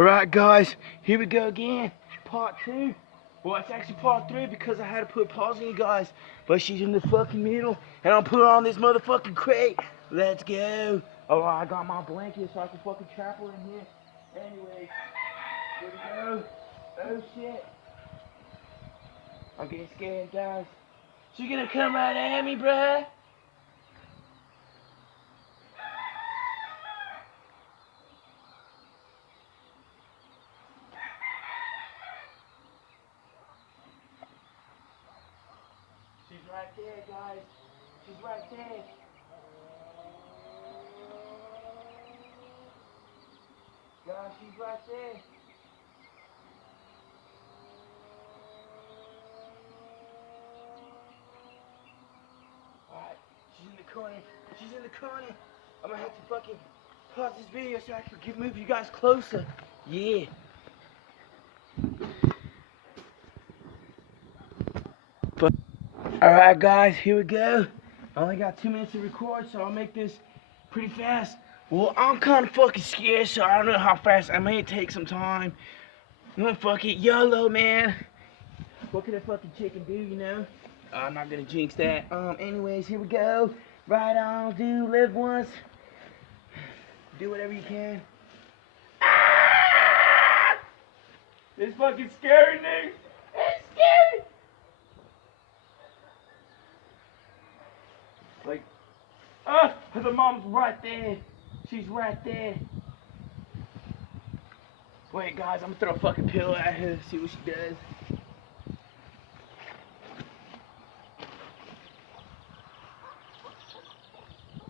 Alright guys, here we go again. Part 2. Well, it's actually part 3 because I had to put pause on you guys. But she's in the fucking middle and I'm putting on this motherfucking crate. Let's go. Oh, I got my blanket so I can fucking trap her in here. Anyway, here we go. Oh shit. I'm getting scared, guys. She gonna come right at me, bruh? She's right there, guys. She's right there. Guys, she's right there. Alright, she's in the corner. She's in the corner. I'm gonna have to fucking pause this video so I can move you guys closer. Yeah. Alright guys, here we go. I only got 2 minutes to record, so I'll make this pretty fast. Well, I'm kind of fucking scared, so I don't know how fast. I may take some time. You know, fuck it, YOLO, man. What can a fucking chicken do, you know? I'm not gonna jinx that. Anyways, here we go. Right on, dude. Live once. Do whatever you can. Ah! It's fucking scary, nigga. It's scary. Like, the mom's right there. She's right there. Wait, guys, I'm gonna throw a fucking pillow at her, see what she does.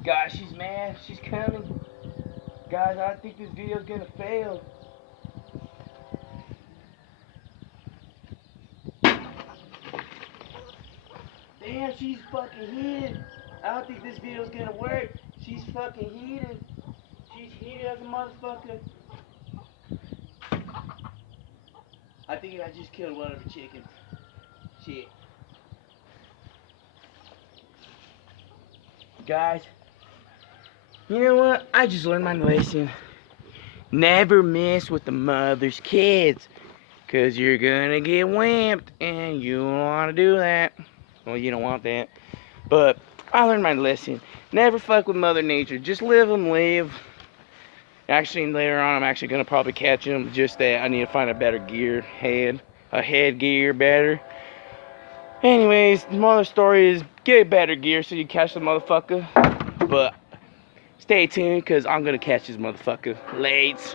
Guys, she's mad. She's coming. Guys, I think this video's gonna fail. Damn, she's fucking heated. I don't think this video's gonna work. She's fucking heated. She's heated as a motherfucker. I think I just killed one of the chickens. Shit. Guys, you know what? I just learned my lesson. Never mess with the mother's kids. Cause you're gonna get whamped and you don't wanna do that. Well, you don't want that. But I learned my lesson. Never fuck with Mother Nature. Just live them live. Actually, later on, I'm actually gonna probably catch them. Just that I need to find a better gear a head gear better. Anyways, the moral of the story is get better gear so you catch the motherfucker. But stay tuned, cause I'm gonna catch this motherfucker. Lates.